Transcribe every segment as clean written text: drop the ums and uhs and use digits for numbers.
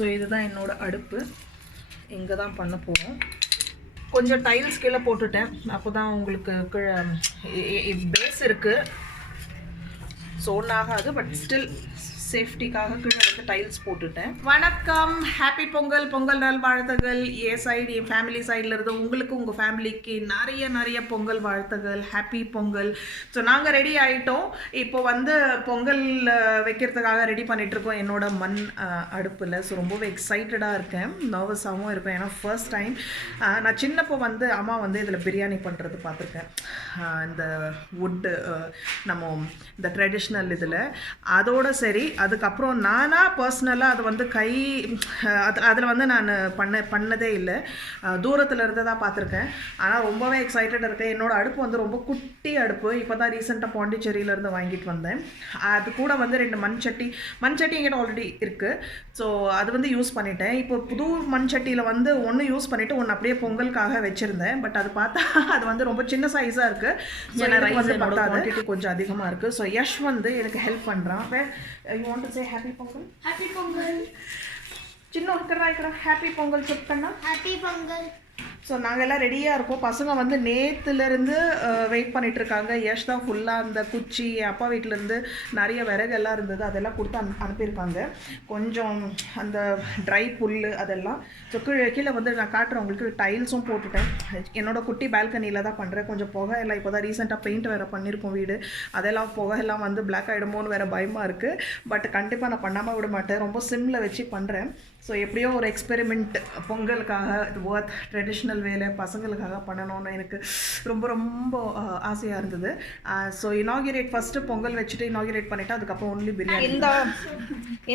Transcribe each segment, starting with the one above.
So இதுதான் என்னோட அடுப்பு. இங்கே தான் பண்ண போகிறோம். கொஞ்சம் டைல்ஸ் கீழே போட்டுட்டேன், அப்போ தான் உங்களுக்கு பேஸ் இருக்குது, ஸோ ஒன்றும் ஆகாது. பட் ஸ்டில் சேஃப்டிக்காக கீழே வந்து டைல்ஸ் போட்டுட்டேன். வணக்கம், ஹாப்பி பொங்கல், பொங்கல் நாள் வாழ்த்துகள். என் சைடு, என் ஃபேமிலி சைடில் இருந்து உங்களுக்கு, உங்கள் ஃபேமிலிக்கு நிறைய பொங்கல் வாழ்த்துகள். ஹாப்பி பொங்கல். ஸோ நாங்கள் ரெடி ஆகிட்டோம். இப்போ வந்து பொங்கல் வைக்கிறதுக்காக ரெடி பண்ணிகிட்ருக்கோம் என்னோட மண் அடுப்பில். ஸோ ரொம்பவே எக்ஸைட்டடாக இருக்கேன், நர்வஸாகவும் இருக்கேன். ஏன்னா ஃபர்ஸ்ட் டைம் நான் சின்னப்போ வந்து அம்மா வந்து இதில் பிரியாணி பண்ணுறது பார்த்துருக்கேன். இந்த வுட்டு நம்ம இந்த ட்ரெடிஷ்னல் இதில் அதோட சரி. அதுக்கப்புறம் நானாக பர்சனலாக அது வந்து அதில் வந்து நான் பண்ணதே இல்லை, தூரத்தில் இருந்ததாக பார்த்துருக்கேன். ஆனால் ரொம்பவே எக்ஸைட்டட் இருக்கேன். என்னோடய அடுப்பு வந்து ரொம்ப குட்டி அடுப்பு. இப்போ தான் ரீசெண்டாக பாண்டிச்சேரியிலேருந்து வாங்கிட்டு வந்தேன். அது கூட வந்து 2 மண் சட்டி என்கிட்ட ஆல்ரெடி இருக்குது. ஸோ அது வந்து யூஸ் பண்ணிட்டேன். இப்போ புது மண் சட்டியில் வந்து ஒன்று யூஸ் பண்ணிவிட்டு ஒன்று அப்படியே பொங்கலுக்காக வச்சுருந்தேன். பட் அது பார்த்தா அது வந்து ரொம்ப சின்ன சைஸாக இருக்குது. ஏன்னா ரைஸ் என்னோட குவான்டிட்டி கொஞ்சம் அதிகமாக இருக்குது. ஸோ யஷ் வந்து எனக்கு ஹெல்ப் பண்ணுறான். You want to say happy pongal? Happy Pongal. சின்ன இருக்கிறா ஹாப்பி பொங்கல் சொன்னா. Happy Pongal. ஸோ நாங்கள் எல்லாம் ரெடியாக இருக்கோம். பசங்க வந்து நேற்றுலேருந்து வெயிட் பண்ணிகிட்ருக்காங்க. யஷ் தான் ஃபுல்லாக அந்த குச்சி, என் அப்பா வீட்டிலேருந்து நிறைய விறகு எல்லாம் இருந்தது, அதெல்லாம் கொடுத்து அனுப்பியிருக்காங்க. கொஞ்சம் அந்த ட்ரை புல் அதெல்லாம். ஸோ கீழே வந்து நான் காட்டுறவங்களுக்கு டைல்ஸும் போட்டுட்டேன். என்னோடய குட்டி பால்கனியில் தான் பண்ணுறேன். கொஞ்சம் புகை எல்லாம் இப்போ தான் ரீசெண்டாக பெயிண்ட் வேறு பண்ணியிருக்கோம் வீடு. அதெல்லாம் புகையெல்லாம் வந்து பிளாக் ஆகிடுமோன்னு வேறு பயமாக இருக்குது. பட் கண்டிப்பாக நான் பண்ணாமல் விட மாட்டேன். ரொம்ப சிம்மில் வச்சு பண்ணுறேன். ஸோ எப்படியோ ஒரு எக்ஸ்பெரிமெண்ட் பொங்கலுக்காக ஒர்த் ட்ரெடிஷ்னல் வேலை பசங்களுக்காக பண்ணணும்னு எனக்கு ரொம்ப ஆசையாக இருந்தது. ஸோ இனாகிரேட் ஃபஸ்ட்டு பொங்கல் வச்சுட்டு இனாகிரேட் பண்ணிவிட்டு அதுக்கப்புறம் ஒன்லி பிரியாணி.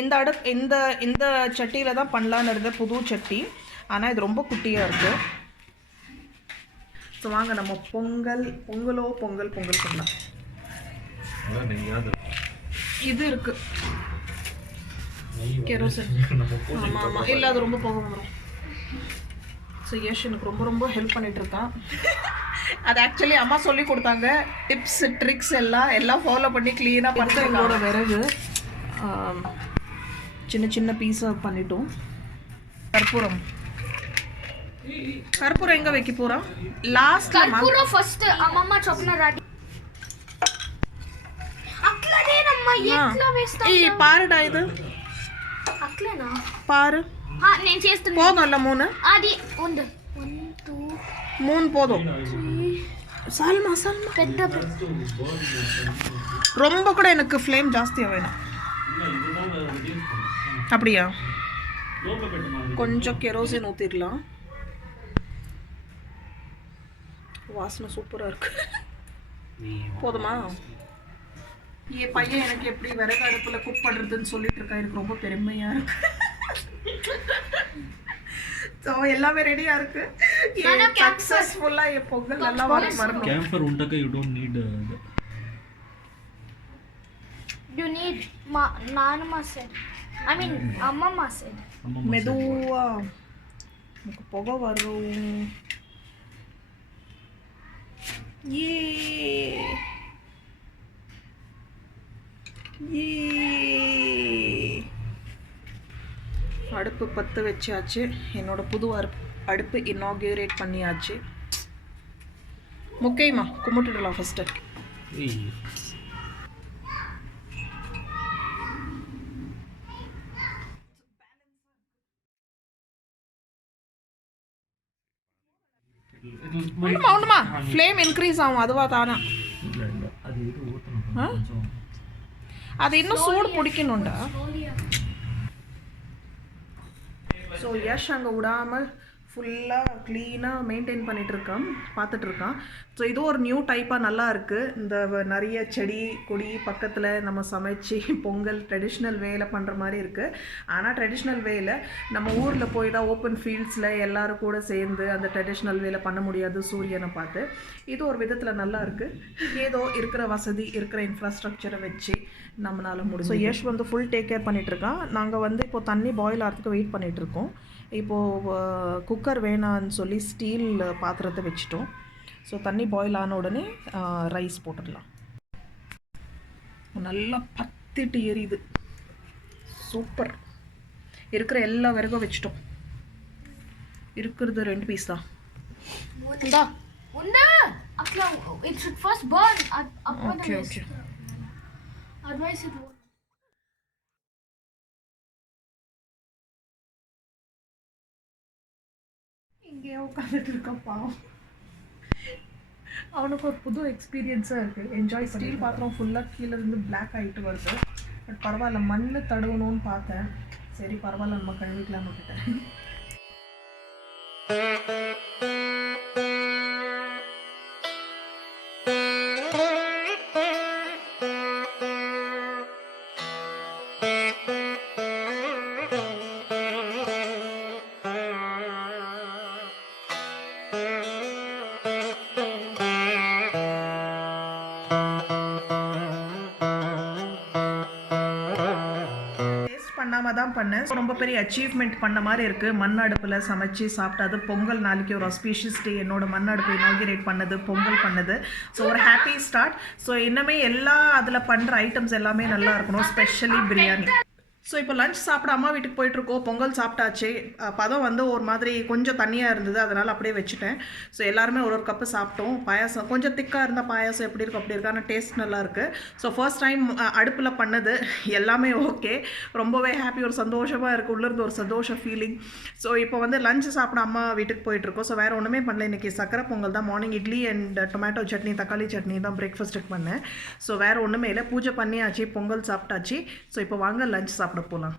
இந்த சட்டியில் தான் பண்ணலான்னு இருந்த புது சட்டி. ஆனால் இது ரொம்ப குட்டியாக இருக்குது. ஸோ வாங்க நம்ம பொங்கல் பண்ணலாம். இது இருக்குது கெரோசின். ஆமாம், இல்லை அது ரொம்ப போக வரும். ஸோ யஷ் எனக்கு ரொம்ப ஹெல்ப் பண்ணிகிட்ருக்கான். அது ஆக்சுவலி அம்மா சொல்லி கொடுத்தாங்க, டிப்ஸ் ட்ரிக்ஸ் எல்லாம் ஃபாலோ பண்ணி க்ளீனாக பண்ணுறதோட விறகு சின்ன பீஸாக பண்ணிட்டோம். கற்பூரம் எங்கே வைக்க போகிறோம்? லாஸ்ட் கற்பூரம் ஃபர்ஸ்ட் அம்மா சொப்னா ரெடி. అట్లనే నమ్మ ఎట్లా వేస్తా? ఈ పారుడా ఇది అట్లనా పారు. నేను చేస్తున్నా. పోదల్ల 3 అది ఉంది. 1 2 3 போதும். சால்மா பெத்த ரொம்ப கூட எனக்கு ஃப்ளேம் ஜாஸ்தியாக வேணும். அப்படியா? கொஞ்சம் கெரோசின் ஊற்றிடலாம். வாசனை சூப்பராக இருக்கு. போதுமா? என் பையன் எனக்கு எப்படி விறகு அடுப்பில் குக் பண்ணுறதுன்னு சொல்லிட்டு இருக்கா. எனக்கு ரொம்ப பெருமையாக இருக்கு. ஸோ எல்லாமே ரெடியாக இருக்கு. சக்ஸஸ்ஃபுல்லாக என் பொங்கல் நல்லா வரணும். Camphor உண்டக்க you don't need you need நானுமா said I mean அம்மா said மெதுவா எனக்கு புகை வரும். அடுப்பு பற்ற வச்சாச்சு. என்னோட புது அடுப்பு இனாகிரேட் பண்ணியாச்சு. முக்கியமா கும்பிட்டுடலாம் ஃபஸ்ட்டு. உண்டுமா ஃப்ளேம் இன்க்ரீஸ் ஆகும் அதுவா தானா? அது இன்னும் சூடு பிடிக்கணும்டா. ஸோ யஷ் அங்கே விடாமல் ஃபுல்லாக க்ளீனாக மெயின்டைன் பண்ணிகிட்ருக்கான், பார்த்துட்ருக்கான். ஸோ இதுவும் ஒரு நியூ டைப்பாக நல்லா இருக்குது. இந்த நிறைய செடி கொடி பக்கத்தில் நம்ம சமைச்சு பொங்கல் ட்ரெடிஷ்னல் வேலை பண்ணுற மாதிரி இருக்குது. ஆனால் ட்ரெடிஷ்னல் வேலை நம்ம ஊரில் போய் தான் ஓப்பன் ஃபீல்ட்ஸில் எல்லோரும் கூட சேர்ந்து அந்த ட்ரெடிஷ்னல் வேலை பண்ண முடியாது சூரியனை பார்த்து. இது ஒரு விதத்தில் நல்லா இருக்குது. ஏதோ இருக்கிற வசதி இருக்கிற இன்ஃப்ராஸ்ட்ரக்சரை வச்சு நம்மளால் முடியும். ஸோ யஷ் வந்து ஃபுல் டேக் கேர் பண்ணிகிட்ருக்கான். நாங்கள் வந்து இப்போது தண்ணி பாயில் ஆகிறதுக்கு வெயிட் பண்ணிகிட்ருக்கோம். இப்போது குக்கர் வேணான்னு சொல்லி ஸ்டீல் பாத்திரத்தை வச்சுட்டோம். ஸோ தண்ணி பாயில் ஆன உடனே ரைஸ் போட்டுடலாம். நல்லா பத்திட்டு எரியுது, சூப்பர். இருக்கிற எல்லா விறகும் வச்சுட்டோம். இருக்கிறது 2 பீஸ் தான். இந்தா ஒண்ணு அக்லா it should first burn okay okay. otherwise it won't. இங்கே உட்காந்துட்டு இருக்கான் பாவம். அவனுக்கு ஒரு புது எக்ஸ்பீரியன்ஸாக இருக்குது. என்ஜாய் ஸ்டீல் பாத்திரம் ஃபுல்லாக கீழே இருந்து பிளாக் ஆகிட்டு வருது. பட் பரவாயில்ல, மண் தடவணும்னு பார்த்தேன். சரி பரவாயில்ல, நம்ம கழுவிக்கலாம்னு விட்டுட்டேன். பண்ணாமல் தான் பண்ணேன். ரொம்ப பெரிய அச்சீவ்மெண்ட் பண்ண மாதிரி இருக்குது. மண் அடுப்பில் சமைச்சு சாப்பிட்டது. பொங்கல் நாளைக்கு ஒரு ஆஸ்பீஷியஸ் டே. என்னோட மண் அடுப்பு இனாகிரேட் பண்ணது, பொங்கல் பண்ணது. ஸோ ஒரு ஹாப்பி ஸ்டார்ட். ஸோ இன்னமே எல்லா அதில் பண்ணுற ஐட்டம்ஸ் எல்லாமே நல்லா இருக்கணும், ஸ்பெஷலி பிரியாணி. ஸோ இப்போ லஞ்ச் சாப்பிட அம்மா வீட்டுக்கு போயிட்டுருக்கோம். பொங்கல் சாப்பிட்டாச்சு. பதம் வந்து ஒரு மாதிரி கொஞ்சம் தண்ணியாக இருந்தது, அதனால் அப்படியே வச்சுட்டேன். ஸோ எல்லாருமே ஒரு கப்பு சாப்பிட்டோம். பாயாசம் கொஞ்சம் திக்காக இருந்தால் பாயாசம் எப்படி இருக்கும் அப்படி இருக்கு, ஆனால் டேஸ்ட் நல்லா இருக்குது. ஸோ ஃபர்ஸ்ட் டைம் அடுப்பில் பண்ணது எல்லாமே ஓகே. ரொம்பவே ஹாப்பி, ஒரு சந்தோஷமாக இருக்குது. உள்ளேருந்து ஒரு சந்தோஷ ஃபீலிங். ஸோ இப்போ வந்து லஞ்ச் சாப்பிட அம்மா வீட்டுக்கு போயிட்டுருக்கோம். ஸோ வேறு ஒன்றுமே பண்ணல. இன்றைக்கி சக்கரை பொங்கல் தான். Morning idli and tomato chutney, தக்காளி சட்னி தான் பிரேக்ஃபாஸ்ட்டுக்கு பண்ணேன். ஸோ வேறு ஒன்றுமே இல்லை. பூஜை பண்ணியாச்சு, பொங்கல் சாப்பிட்டாச்சு. ஸோ இப்போ வாங்க லஞ்ச் சாப்பிட போகலாம்.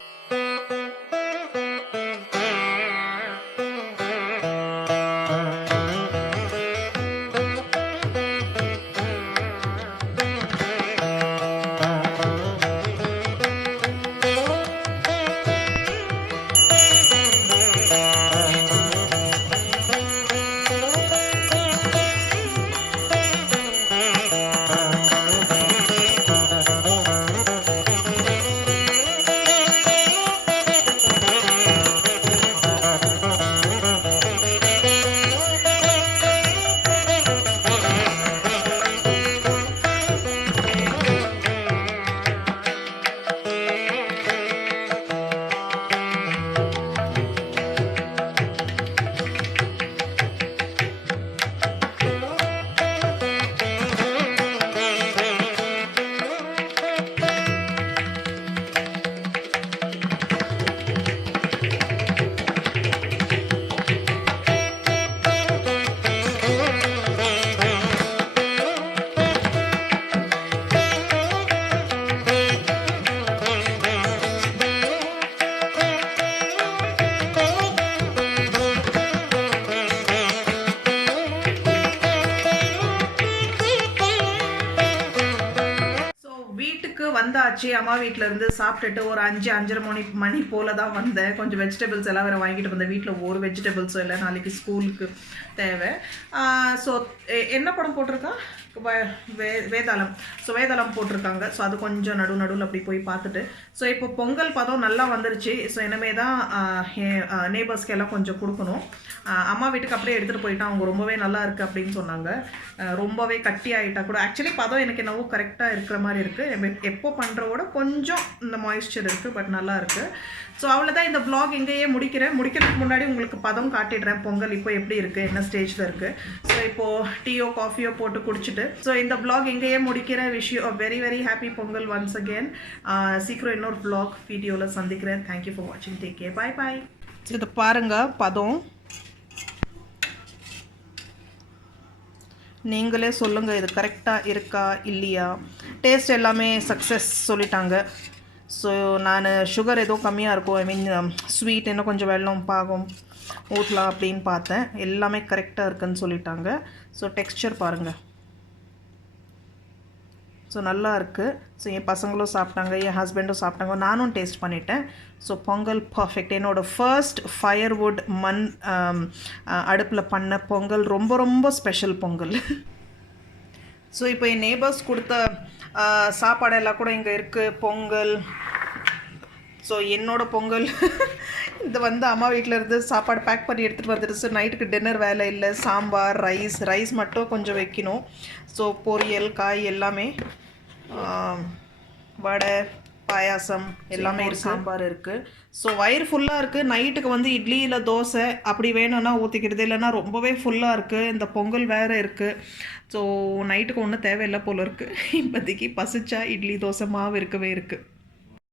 வந்தாச்சு. அம்மா வீட்டில் இருந்து சாப்பிட்டுட்டு ஒரு 5-5:30 மணி போல தான் வந்தேன். கொஞ்சம் வெஜிடபிள்ஸ் எல்லாம் வேறு வாங்கிட்டு வந்தேன். வீட்டில் ஒரு வெஜிடபிள்ஸும் இல்லை, நாளைக்கு ஸ்கூலுக்கு தேவை. ஸோ என்ன படம் போட்டிருக்கா, வேதாளம். ஸோ வேதாளம் போட்டிருக்காங்க. ஸோ அது கொஞ்சம் நடுவில் அப்படி போய் பார்த்துட்டு, ஸோ இப்போ பொங்கல் பதம் நல்லா வந்துருச்சு. ஸோ இனிமே தான் நேபர்ஸ்க்கு எல்லாம் கொஞ்சம் கொடுக்கணும். அம்மா வீட்டுக்கு அப்படியே எடுத்துகிட்டு போயிட்டான். அவங்க ரொம்பவே நல்லா இருக்குது அப்படின்னு சொன்னாங்க. ரொம்பவே கட்டி ஆகிட்டா கூட. ஆக்சுவலி பதம் எனக்கு என்னவோ கரெக்டாக இருக்கிற மாதிரி இருக்குது. எப்போ பண்ணுறவோட கொஞ்சம் இந்த மாய்ஸ்சர் இருக்குது, பட் நல்லா இருக்குது. ஸோ அவ்வளோதான். இந்த vlog இங்கேயே முடிக்கிறதுக்கு முன்னாடி உங்களுக்கு பதம் காட்டிடுறேன். பொங்கல் இப்போ எப்படி இருக்குது, என்ன ஸ்டேஜில் இருக்குது. ஸோ இப்போது டீயோ காஃபியோ போட்டு குடிச்சிட்டு ஸோ இந்த vlog இங்கேயே முடிக்கிற விஷயம். Very very happy Pongal once again. சீக்கிரம் இன்னொரு vlog வீடியோவில் சந்திக்கிறேன். தேங்க்யூ ஃபார் வாட்சிங். Take care. Bye bye. இது பாருங்கள் பதம். நீங்களே சொல்லுங்கள் இது கரெக்டாக இருக்கா இல்லையா. டேஸ்ட் எல்லாமே சக்ஸஸ் சொல்லிட்டாங்க. ஸோ நான் சுகர் ஏதோ கம்மியாக இருக்கும், ஐ மீன் ஸ்வீட் இன்னும் கொஞ்சம் வெல்லம் பாகம் ஊற்றலாம் அப்படின்னு பார்த்தேன். எல்லாமே கரெக்டாக இருக்குன்னு சொல்லிட்டாங்க. ஸோ டெக்ஸ்சர் பாருங்கள். ஸோ நல்லா இருக்குது. ஸோ என் பசங்களும் சாப்பிட்டாங்க, என் ஹஸ்பண்டும் சாப்பிட்டாங்க, நானும் டேஸ்ட் பண்ணிட்டேன். So Pongal perfect. என்னோடய ஃபர்ஸ்ட் ஃபயர்வுட் மண் அடுப்பில் பண்ண பொங்கல் ரொம்ப ரொம்ப ஸ்பெஷல் பொங்கல். ஸோ இப்போ என் நேபர்ஸ் கொடுத்த சாப்பாடெல்லாம் கூட இங்கே இருக்குது. பொங்கல். ஸோ என்னோடய பொங்கல் இது வந்து அம்மா வீட்டில் இருந்து சாப்பாடு பேக் பண்ணி எடுத்துகிட்டு வந்துட்டு. ஸோ நைட்டுக்கு டின்னர் வேலை இல்லை. சாம்பார், ரைஸ் மட்டும் கொஞ்சம் வைக்கணும். ஸோ பொரியல், காய் எல்லாமே, வடை, பாயாசம் எல்லாமே சாம்பார் இருக்குது. ஸோ வயிறு ஃபுல்லாக இருக்குது. நைட்டுக்கு வந்து இட்லி இல்லை தோசை அப்படி வேணும்னா ஊற்றிக்கிறது, இல்லைன்னா ரொம்பவே ஃபுல்லாக இருக்குது. இந்த பொங்கல் வேறு இருக்குது. ஸோ நைட்டுக்கு ஒன்றும் தேவையில்லை போல இருக்குது. இப்போதைக்கு பசிச்சா இட்லி தோசை மாவு இருக்கவே இருக்குது.